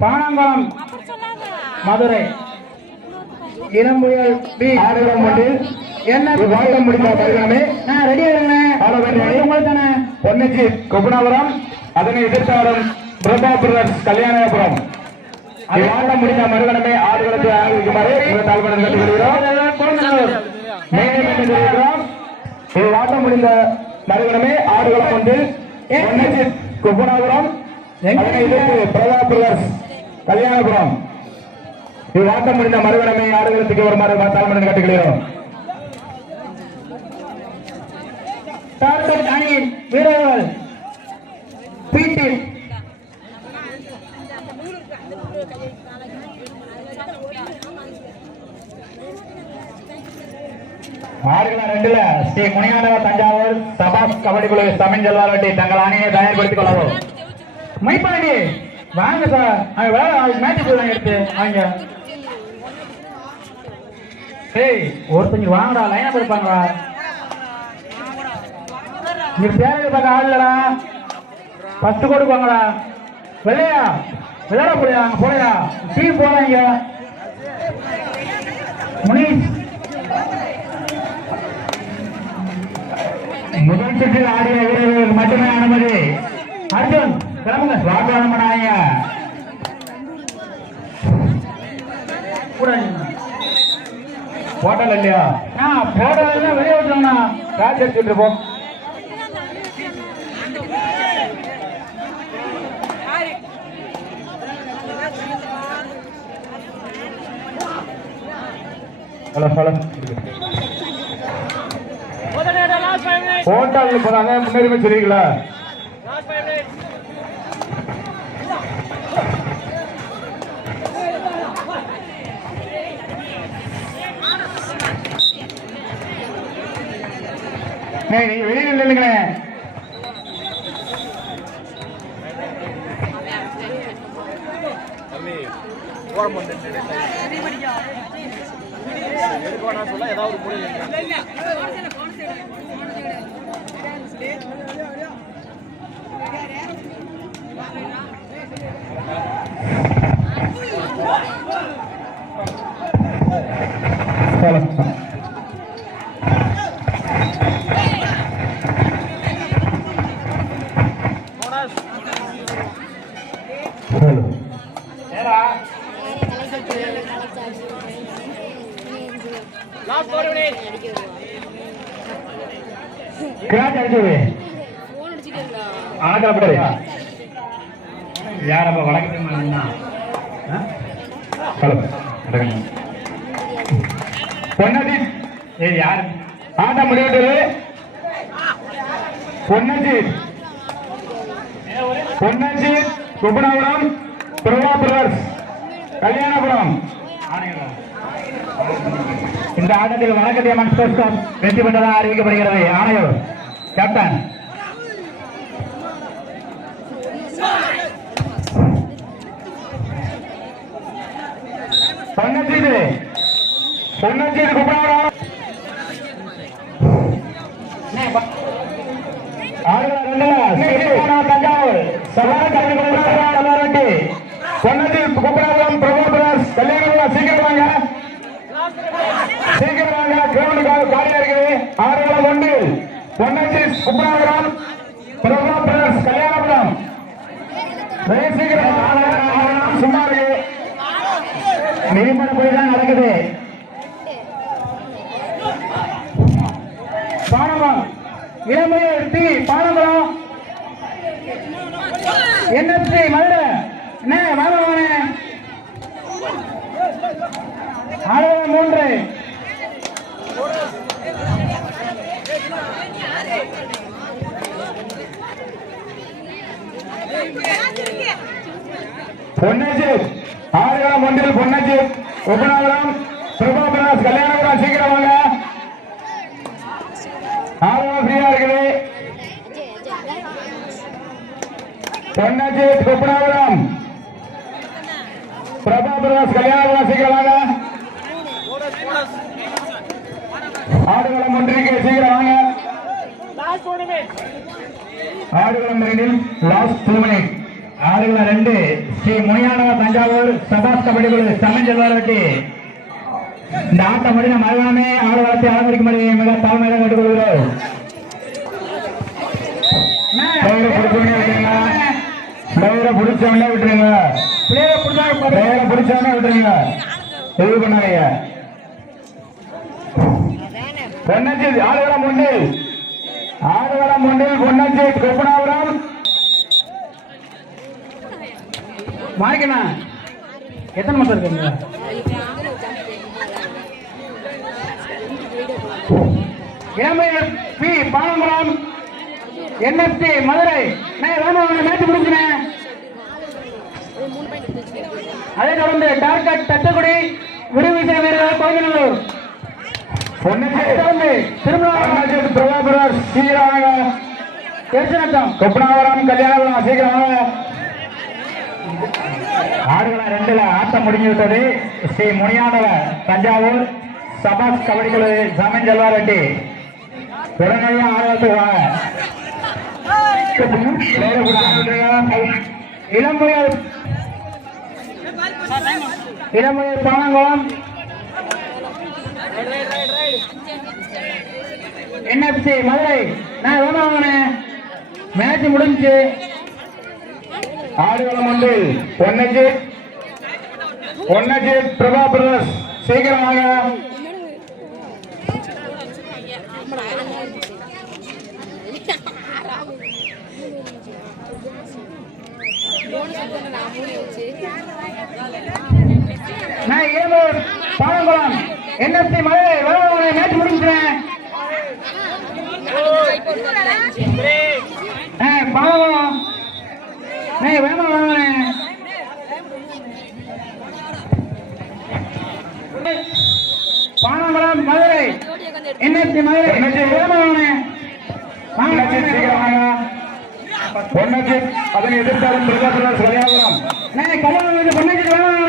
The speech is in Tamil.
பாணாங்குளம் மதுரை. இளம்புயல் பி. ஆடுகளம் ஒன்றில் என்ன? விவாதம் முடிந்த பரிணாமே நான் ரெடி ஆயிருங்க உங்களுக்கு தானே பொன்னிச்சி அதனை எதிர்த்தாடும் பிரபா பிரதர்ஸ் கல்யாணபுரம். விவாதம் முடிந்த மறுகணமே ஆடுகளத்தை ஆரம்பிக்குமாறு தாழ்மணம் கட்டுகிறோம் மேலும் என்ன தெரிவிக்கிறோம் விவாதம் முடிந்த மறுகணமே ஆடுகளம் ஒன்றில் பொன்னிச்சி பிரபா பிரதர்ஸ் கல்யாணபுரம். விவாதம் முடிந்த மறுகணமே ஆடுகளத்துக்கு வருமாறு தாழ்மணம் கட்டுகிறோம் அணியின் வீரர்கள் பிடி ஆறுகள ரெண்டுல ஸ்ரீ முனியாண்டவர் தஞ்சாவூர் சபாஸ் கபடி குழு தமிழ் செல்வாரட்டி தங்கள் அணியை தயார்படுத்திக் கொள்ளவும். மைப்பாண்டி வாங்க சார் அவங்க வேலை மேட்ச் போடுறாங்க எடுத்து வாங்க. ஏய் ஒருத்தங்க வாங்கடா லைனா கொடுப்பாங்கடா நீ பேருக்கு பார்க்க ஆள் இல்லடா. ஃபர்ஸ்ட் கொடுப்பாங்கடா. வெள்ளையா? விளையாட போறியா? அங்க போறியா? போறாங்க முனீஷ் முதல் சுற்றில் ஆடிய வீரர்களுக்கு மட்டுமே அனுமதி. அர்ஜுன் கிளம்புங்க. வாக்குவாதம் பண்ணாங்க கூட ஹோட்டல் இல்லையா? ஆ போட்டோ வெளியே விட்டுருங்கண்ணா காசு எடுத்துட்டு போ. Hello hello. ஹோட்டல் போறாங்க முன்னுரிமை சரிங்களா நீங்க வெளியில் நில்லுங்களேன் ஏதாவது கிராச் அடிச்சது ஆகலப்படாது யார் அப்ப வழக்கத்துக்கு பொன்னதி. ஏ யார்? ஆட்டம் முடிவிட்டது பொன்னதி. பொன்னதி சுப்பனாபுரம் பிரபா பிரதர்ஸ் கல்யாணபுரம் இந்த ஆட்டத்தில் வணக்கத்தை மன்ஸ்டோஸ்கம் வெற்றி பெற்றதாக அறிவிக்கப்படுகிறது. ஆணையர் கேப்டன் பொன்னச்சீது பொன்னச்சீது குப்பனாபுரம் ஆறுகள தஞ்சாவூர் கல்வி ரெட்டி பொன்னதி குப்பனாபுரம் பிரபு பிரதர்ஸ் கல்யாணபுரம் சீக்கிரம் வாங்க சீக்கிரம் வாங்க கிரவுண்டுக்காக காலியா இருக்குது ஆறுகள ஒன்று பொன்னதி பிரபா பிரபு பிரதர்ஸ் கல்யாணபுரம். வெகு சீக்கிரம் வாங்க. ஆறு போய் தான் நடக்குது. பானமரம் இளமையை எடுத்து பானமரம் என்எஸ்டி மதுரை. என்ன வாங்க வாங்க. மூன்று. பொன்னச்சி ஆறுகளம் ஒன்றில் பொன்னச்சி ஒப்பனாபுரம் பிரபாபுரம் கல்யாணபுரம். சீக்கிரம் வாங்க. ஆறுகளம் ஃப்ரீயா இருக்குது. பொன்னச்சி ஒப்பனாபுரம் பிரபாபுரம் கல்யாணபுரம். சீக்கிரம் வாங்க. ஆடுகளம் ஒன்றிற்கு சீக்கிரம் வாங்க. ஆடுகளம் இரண்டில் லாஸ்ட் டூ மினிட் ஆறுகள ரெண்டு ஸ்ரீ முனியானவர் தஞ்சாவூர் சபாஸ் கபடி குழு சமஞ்சல்வாரட்டி இந்த ஆட்டம் முடிந்த மறுநாமே ஆடு வளர்த்தி அலங்கரிக்கும்படி மிக தாழ்மையாக கேட்டுக்கொள்கிறோம். பிடிச்சவனே விட்டுருங்க. பிடிச்சவனே விட்டுருங்க. இது பண்ணாதீங்க. பொன்னச்சி ஆடுகளம் ஒன்றில். ஆடுகளம் ஒன்றில் பொன்னச்சி கொப்பனாபுரம். மாறிக்கண்ணா எத்தனை மாசம் இருக்குங்க இளமையர் B Panangulam NFT Madurai. Match முடிஞ்சினேன் அதை தொடர்ந்து டார்கட் தட்டக்குடி விடுவிசை வீரர் பிரபாபுரம் சீக்கிரமாக தேர்ச்சிநத்தம் கொப்பனாபுரம் கல்யாணபுரம் சீக்கிரமாக ஆடுகள ரெண்டுல ஆட்டம் முடிஞ்சு விட்டது ஸ்ரீ முனியானவர் தஞ்சாவூர் சபாஸ் கபடி குழு சாமன் செல்வாரெட்டி. உடனடியாக ஆடுறதுக்கு வாங்க. இளம்புயர் இளம்புயர் விட்டுருங்க இளம்புயல் என்எஃப்சி மதுரை. நான் எவ்வளோ வாங்கினேன்? மேட்ச் முடிஞ்சு ஆடுகளம் ஒன்றில் பொன்னச்சி பொன்னச்சி பிரபா பிரதர்ஸ் சீக்கிரமாக. பாலங்குளம் என்எஸ்டி பானங்குளம் என்எஃப்சி மதுரை எவ்வளோ மேட்ச் முடிஞ்சுறேன் பாலங்குளம் பானங்குளம் மதுரை. என்எஃப்சி மதுரை? பொன்னச்சி பொன்னச்சி அதனை எதிர்த்தாலும் கல்யாணம் வந்து பொண்ணு வேணும்